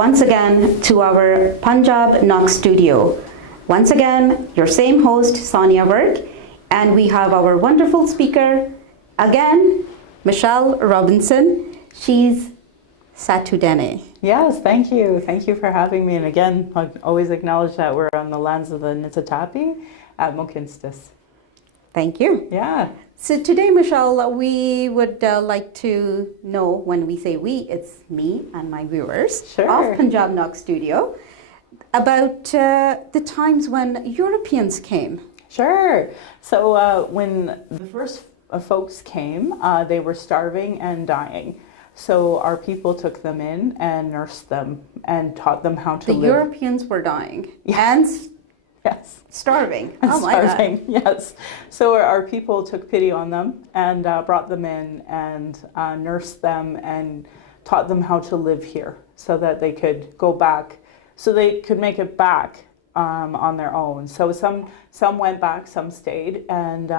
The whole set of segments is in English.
once again to our Punjab Knox studio. Once again, your same host, Sonia Virk, and we have our wonderful speaker, again, Michelle Robinson. She's Satudene. Yes, thank you. Thank you for having me. And again, I always acknowledge that we're on the lands of the Niitsitapi at Mohkinstsis. Thank you. Yeah. So today, Michelle, we would like to know, when we say we, it's me and my viewers of Punjab Knox Studio, about the times when Europeans came. Sure. So when the first folks came, they were starving and dying. So our people took them in and nursed them and taught them how to live. The Europeans were dying and yes. Starving. And starving, yes. So our people took pity on them and brought them in and nursed them and taught them how to live here so that they could go back, so they could make it back on their own. So some went back, some stayed, and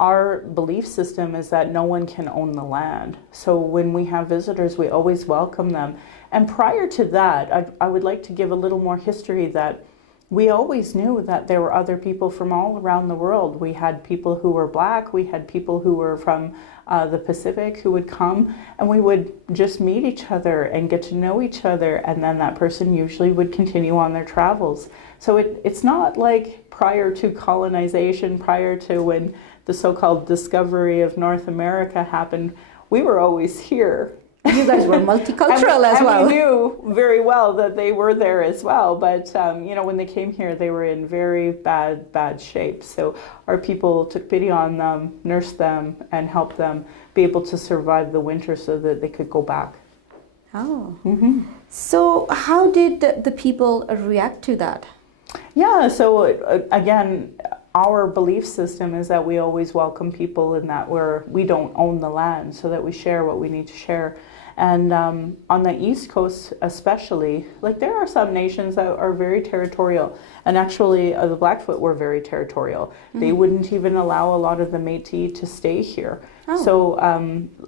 our belief system is that no one can own the land. So when we have visitors, we always welcome them. And prior to that, I would like to give a little more history that we always knew that there were other people from all around the world. We had people who were Black, we had people who were from the Pacific who would come, and we would just meet each other and get to know each other, and then that person usually would continue on their travels. So it's not like prior to colonization, prior to when the so-called discovery of North America happened, we were always here. You guys were multicultural as well. And we knew very well that they were there as well. But, when they came here, they were in very bad shape. So our people took pity on them, nursed them, and helped them be able to survive the winter so that they could go back. Oh. Mm-hmm. So how did the people react to that? Yeah, so again, our belief system is that we always welcome people and that we don't own the land, so that we share what we need to share. And on the East Coast especially, like there are some nations that are very territorial. And actually the Blackfoot were very territorial. Mm-hmm. They wouldn't even allow a lot of the Métis to stay here. Oh. So,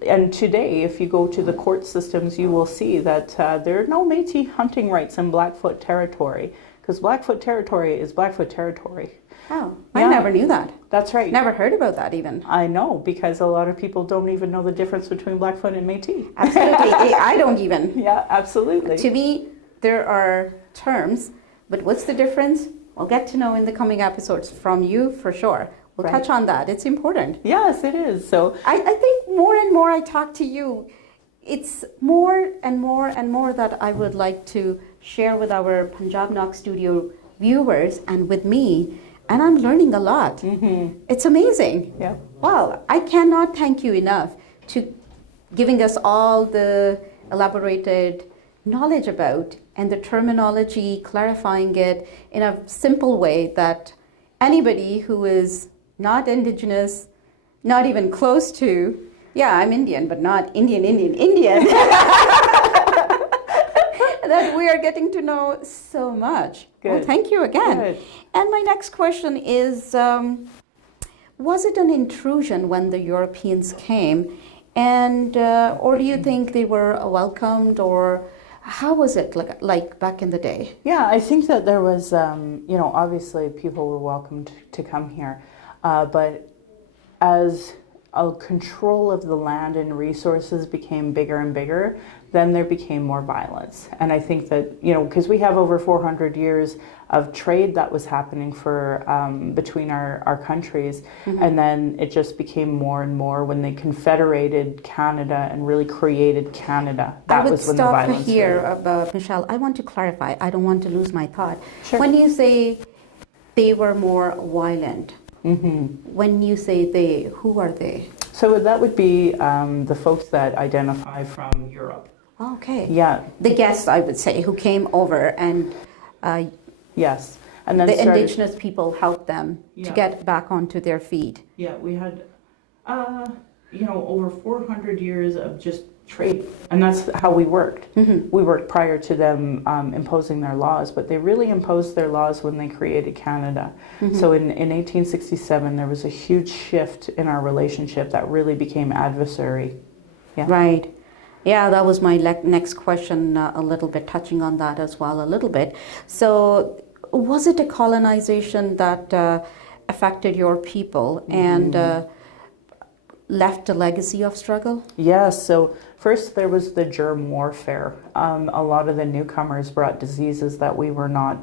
and today, if you go to the court systems, you will see that there are no Métis hunting rights in Blackfoot territory, because Blackfoot territory is Blackfoot territory. Oh, yeah. I never knew that. That's right. Never heard about that even. I know, because a lot of people don't even know the difference between Blackfoot and Métis. Absolutely. I don't even. Yeah, absolutely. To me, there are terms, but what's the difference? We'll get to know in the coming episodes from you for sure. We'll touch on that. It's important. Yes, it is. So I think more and more I talk to you, it's more and more and more that I would like to share with our Punjab Knox Studio viewers and with me. And I'm learning a lot. Mm-hmm. It's amazing. Yeah. Wow. I cannot thank you enough to giving us all the elaborated knowledge about and the terminology, clarifying it in a simple way that anybody who is not Indigenous, not even close to, yeah, I'm Indian, but not Indian. That we are getting to know so much. Good. Well, thank you again. Good. And my next question is, was it an intrusion when the Europeans came? And, or do you think they were welcomed, or how was it like back in the day? Yeah, I think that there was, obviously people were welcomed to come here, but as control of the land and resources became bigger and bigger, then there became more violence. And I think that, because we have over 400 years of trade that was happening for between our countries, mm-hmm. and then it just became more and more when they confederated Canada and really created Canada. That was when the violence I would stop here, Michelle. I want to clarify. I don't want to lose my thought. Sure. When you say they were more violent, mm-hmm. when you say they, who are they? So that would be the folks that identify from Europe. Okay. Yeah. The guests, I would say, who came over and yes, and then the Indigenous people helped them to get back onto their feet. Yeah, we had, over 400 years of just trade, and that's how we worked. Mm-hmm. We worked prior to them imposing their laws, but they really imposed their laws when they created Canada. Mm-hmm. So in 1867, there was a huge shift in our relationship that really became adversary. Yeah. Right. Yeah, that was my next question, a little bit touching on that as well, a little bit. So, was it a colonization that affected your people and left a legacy of struggle? Yes, so first there was the germ warfare. A lot of the newcomers brought diseases that we were not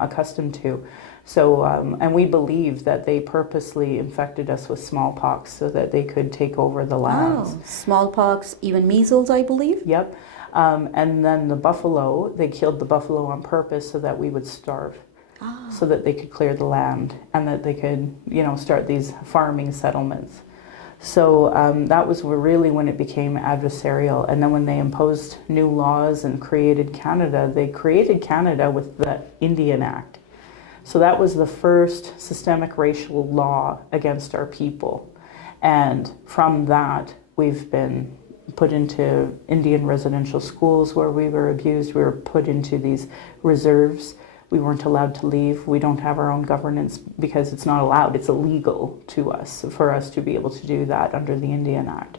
accustomed to. So, and we believe that they purposely infected us with smallpox so that they could take over the lands. Oh, smallpox, even measles, I believe. Yep. And then the buffalo, they killed the buffalo on purpose so that we would starve, so that they could clear the land and that they could, start these farming settlements. So that was really when it became adversarial. And then when they imposed new laws and created Canada, they created Canada with the Indian Act. So that was the first systemic racial law against our people. And from that, we've been put into Indian residential schools where we were abused. We were put into these reserves. We weren't allowed to leave. We don't have our own governance because it's not allowed. It's illegal to us for us to be able to do that under the Indian Act.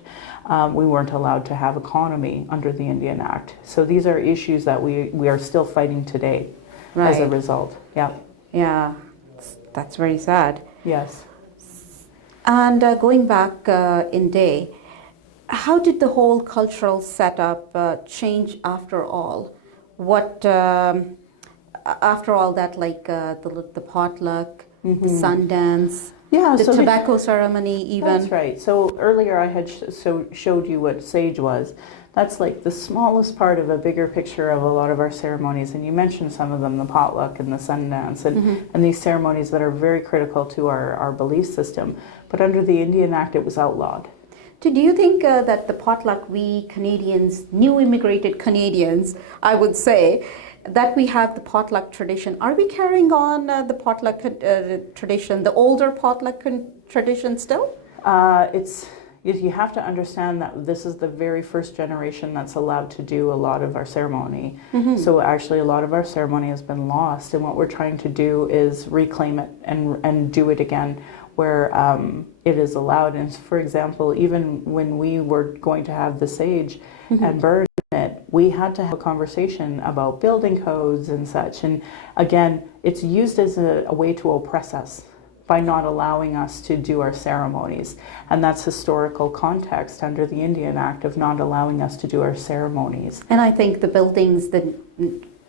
We weren't allowed to have economy under the Indian Act. So these are issues that we are still fighting today as a result. Yeah. Yeah, that's very sad. Yes. And going back in day, how did the whole cultural setup change after all? What after all that, like the potluck, the Sundance, the tobacco ceremony, even. That's right. So earlier I had showed you what sage was. That's like the smallest part of a bigger picture of a lot of our ceremonies. And you mentioned some of them, the potluck and the Sundance, and these ceremonies that are very critical to our belief system. But under the Indian Act, it was outlawed. Do you think that the potluck, we Canadians, new immigrated Canadians, I would say, that we have the potluck tradition, are we carrying on the potluck tradition, the older potluck tradition still? You have to understand that this is the very first generation that's allowed to do a lot of our ceremony. So actually a lot of our ceremony has been lost, and what we're trying to do is reclaim it and do it again where it is allowed. And for example, even when we were going to have the sage and burn it, we had to have a conversation about building codes and such. And again, it's used as a way to oppress us by not allowing us to do our ceremonies. And that's historical context under the Indian Act of not allowing us to do our ceremonies. And I think the buildings that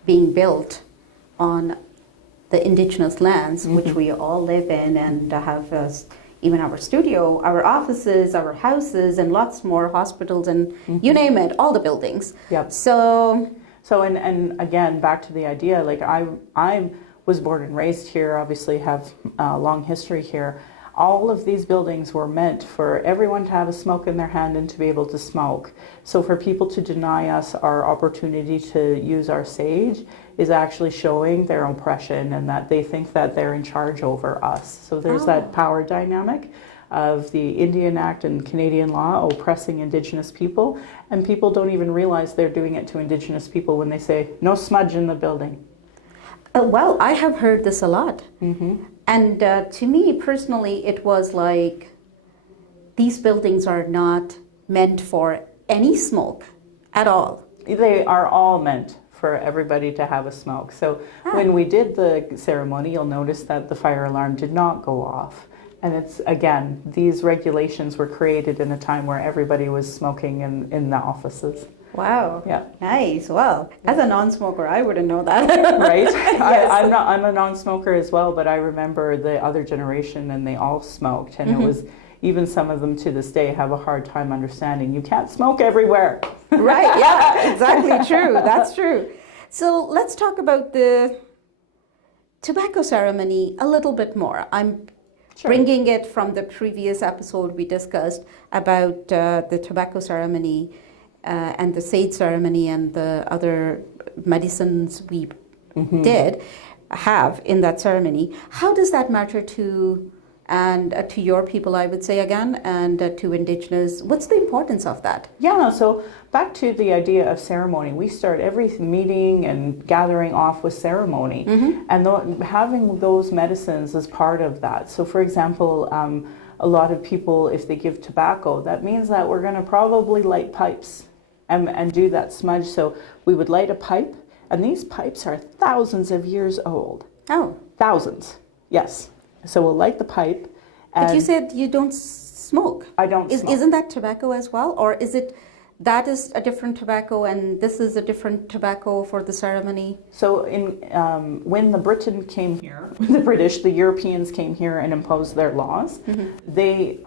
being built on the Indigenous lands, which we all live in and have even our studio, our offices, our houses, and lots more hospitals, and you name it, all the buildings. Yep. So and again, back to the idea, like I was born and raised here, obviously have a long history here. All of these buildings were meant for everyone to have a smoke in their hand and to be able to smoke. So for people to deny us our opportunity to use our sage is actually showing their oppression and that they think that they're in charge over us. So there's that power dynamic of the Indian Act and Canadian law oppressing Indigenous people, and people don't even realize they're doing it to Indigenous people when they say, no smudge in the building. Well, I have heard this a lot. And to me personally, it was like, these buildings are not meant for any smoke at all. They are all meant for everybody to have a smoke. So when we did the ceremony, you'll notice that the fire alarm did not go off. And it's, again, these regulations were created in a time where everybody was smoking in the offices. Wow. Yeah. Nice. Well, as a non-smoker, I wouldn't know that. Right? Yes. I'm a non-smoker as well, but I remember the other generation and they all smoked. And it was, even some of them to this day have a hard time understanding you can't smoke everywhere. Right. Yeah, exactly. True. That's true. So let's talk about the tobacco ceremony a little bit more. I'm bringing it from the previous episode we discussed about the tobacco ceremony and the sage ceremony and the other medicines we did have in that ceremony. How does that matter to your people, I would say again, and to Indigenous? What's the importance of that? Yeah, so back to the idea of ceremony. We start every meeting and gathering off with ceremony, and having those medicines is part of that. So for example, a lot of people, if they give tobacco, that means that we're going to probably light pipes and do that smudge. So we would light a pipe, and these pipes are thousands of years old. Oh, Thousands, yes. So we'll light the pipe. but you And said you don't smoke. I don't smoke. Isn't that tobacco as well? Or is it that is a different tobacco and this is a different tobacco for the ceremony? So when the Britain came here, the British, the Europeans came here and imposed their laws, they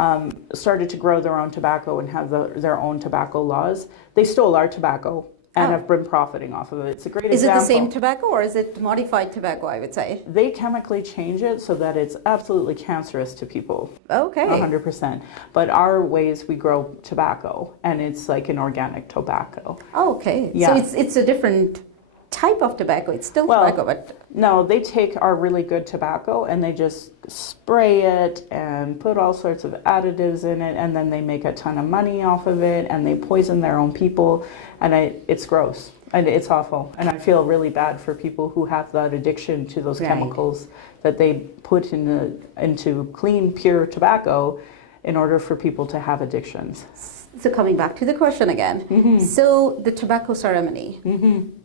started to grow their own tobacco and have their own tobacco laws. They stole our tobacco and have been profiting off of it. It's a great Is example. it the same tobacco or is it modified tobacco, I would say? They chemically change it so that it's absolutely cancerous to people. Okay. 100%. But our ways, we grow tobacco, and it's like an organic tobacco. Oh, okay. Yeah. So it's a different type of tobacco. It's still Well, tobacco, but No, they take our really good tobacco and they just spray it and put all sorts of additives in it, and then they make a ton of money off of it, and they poison their own people, and it's gross and it's awful. And I feel really bad for people who have that addiction to those Right. chemicals that they put into clean, pure tobacco in order for people to have addictions. so coming back to the question again. So the tobacco ceremony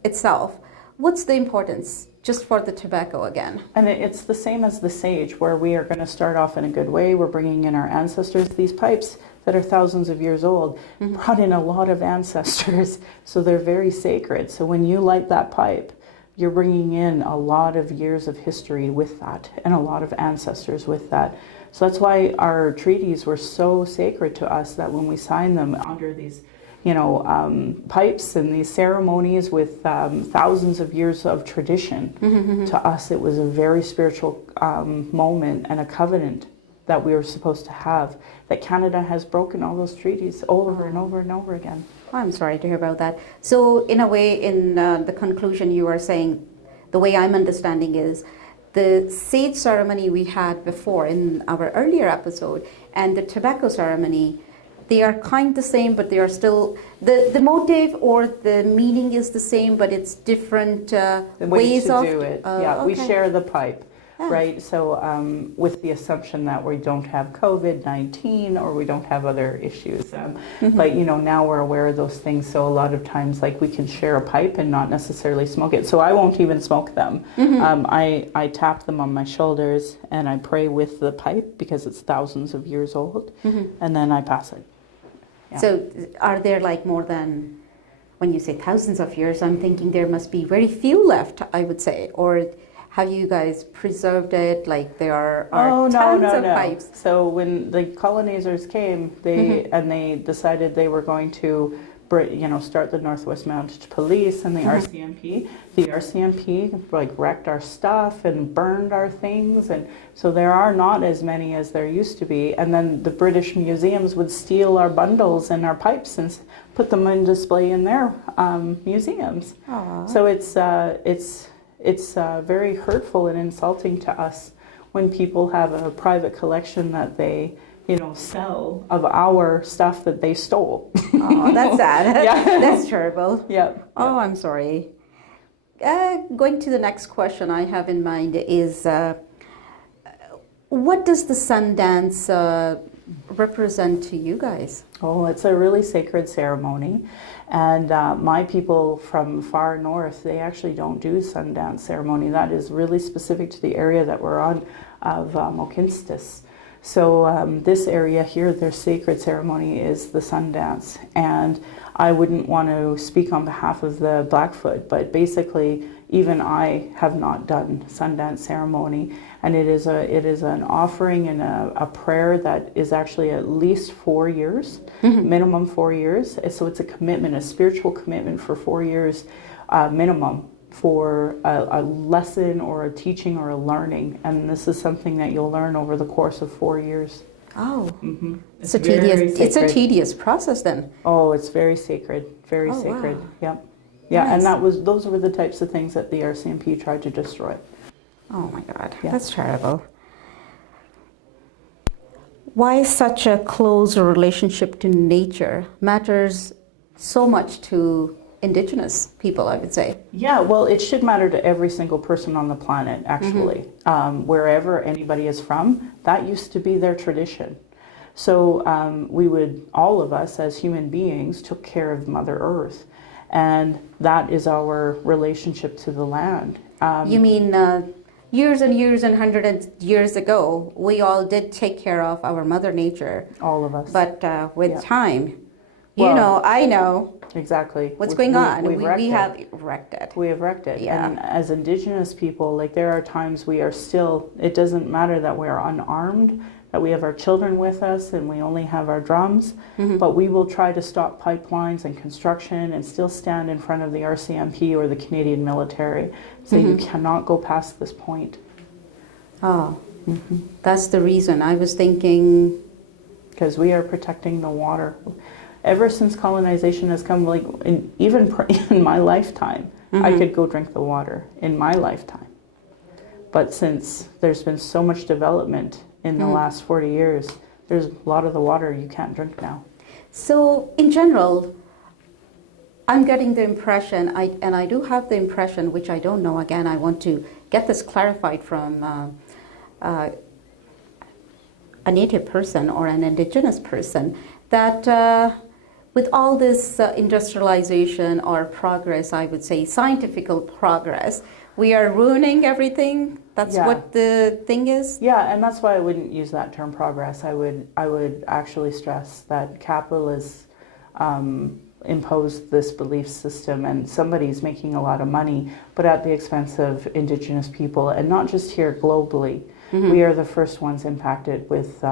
itself, what's the importance just for the tobacco again? And it's the same as the sage, where we are going to start off in a good way. We're bringing in our ancestors. These pipes that are thousands of years old brought in a lot of ancestors, so they're very sacred. So when you light that pipe, you're bringing in a lot of years of history with that, and a lot of ancestors with that. So that's why our treaties were so sacred to us, that when we signed them under these pipes and these ceremonies with thousands of years of tradition, to us it was a very spiritual moment and a covenant that we were supposed to have, that Canada has broken all those treaties over and over and over again. I'm sorry to hear about that. So in a way, in the conclusion you are saying, the way I'm understanding is, the sage ceremony we had before in our earlier episode and the tobacco ceremony, they are kind of the same, but they are still, the motive or the meaning is the same, but it's different The way ways to of do it. okay. We share the pipe, Ah. right? So with the assumption that we don't have COVID-19 or we don't have other issues. But now we're aware of those things. So a lot of times, like, we can share a pipe and not necessarily smoke it. So I won't even smoke them. I tap them on my shoulders and I pray with the pipe, because it's thousands of years old, and then I pass it. Yeah. So are there like more than, when you say thousands of years, I'm thinking there must be very few left, I would say, or have you guys preserved it, like there are tons of pipes? So when the colonizers came, they decided they were going to start the Northwest Mounted Police and the RCMP. The RCMP wrecked our stuff and burned our things, and so there are not as many as there used to be. And then the British museums would steal our bundles and our pipes and put them in display in their museums. Aww. So it's very hurtful and insulting to us when people have a private collection that they sell of our stuff that they stole. Oh, that's sad. Yeah. That's terrible. Yeah. Oh, I'm sorry. Going to the next question I have in mind is, what does the Sundance represent to you guys? Oh, it's a really sacred ceremony. And my people from far north, they actually don't do Sundance ceremony. That is really specific to the area that we're on of Mohkinstsis. So this area here, their sacred ceremony is the Sundance. And I wouldn't want to speak on behalf of the Blackfoot, but basically even I have not done Sundance ceremony. And it is an offering and a prayer that is actually at least 4 years, minimum 4 years. So it's a commitment, a spiritual commitment for 4 years minimum, for a lesson or a teaching or a learning. And this is something that you'll learn over the course of 4 years. Oh, It's It's a tedious process then. Oh, it's very sacred, very sacred. Wow. Yep. Yeah, Nice. and those were the types of things that the RCMP tried to destroy. Oh my God, Yeah. that's terrible. Why such a close relationship to nature matters so much to Indigenous people, I would say. Yeah, well, it should matter to every single person on the planet, actually. Wherever anybody is from, that used to be their tradition. So all of us as human beings took care of Mother Earth. And that is our relationship to the land. You mean years and years and hundreds of years ago, we all did take care of our Mother Nature. All of us. But with Yeah. time, Well, I know exactly. what's going on. We have it. wrecked it. We have wrecked it. Yeah. And as Indigenous people, like there are times we are still, it doesn't matter that we are unarmed, that we have our children with us and we only have our drums, but we will try to stop pipelines and construction and still stand in front of the RCMP or the Canadian military. Say you cannot go past this point. Oh, that's the reason. I was thinking. Because we are protecting the water. Ever since colonization has come, like even in my lifetime, I could go drink the water in my lifetime. But since there's been so much development in the last 40 years, there's a lot of the water you can't drink now. So in general, I'm getting the impression, and I do have the impression, which I don't know, again, I want to get this clarified from a Native person or an Indigenous person, that with all this industrialization or progress, I would say scientific progress, we are ruining everything. That's what the thing is? Yeah, and that's why I wouldn't use that term progress. I would actually stress that capitalists imposed this belief system and somebody's making a lot of money, but at the expense of Indigenous people, and not just here, globally. We are the first ones impacted with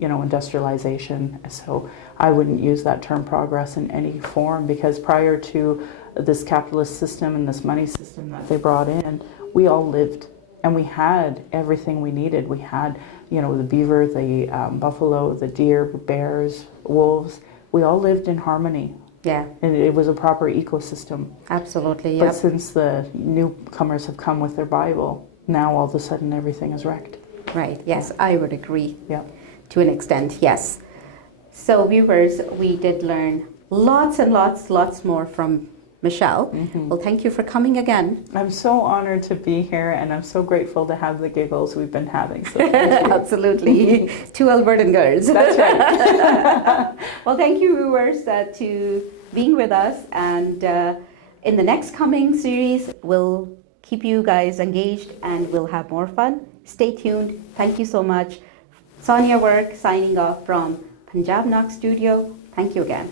industrialization. So I wouldn't use that term progress in any form, because prior to this capitalist system and this money system that they brought in, we all lived and we had everything we needed. We had, the beaver, the buffalo, the deer, bears, wolves. We all lived in harmony. Yeah. And it was a proper ecosystem. Absolutely, But yep. since the newcomers have come with their Bible, now all of a sudden everything is wrecked. Right, yes, I would agree. Yeah. To an extent, yes. So viewers, we did learn lots and lots more from Michelle. Well, thank you for coming again. I'm so honored to be here, and I'm so grateful to have the giggles we've been having. So thank you. Absolutely. Two Albertan girls. That's right. Well, thank you, viewers, to being with us. And in the next coming series, we'll keep you guys engaged and we'll have more fun. Stay tuned. Thank you so much. Sonia Work signing off from Punjab Knox Studio. Thank you again.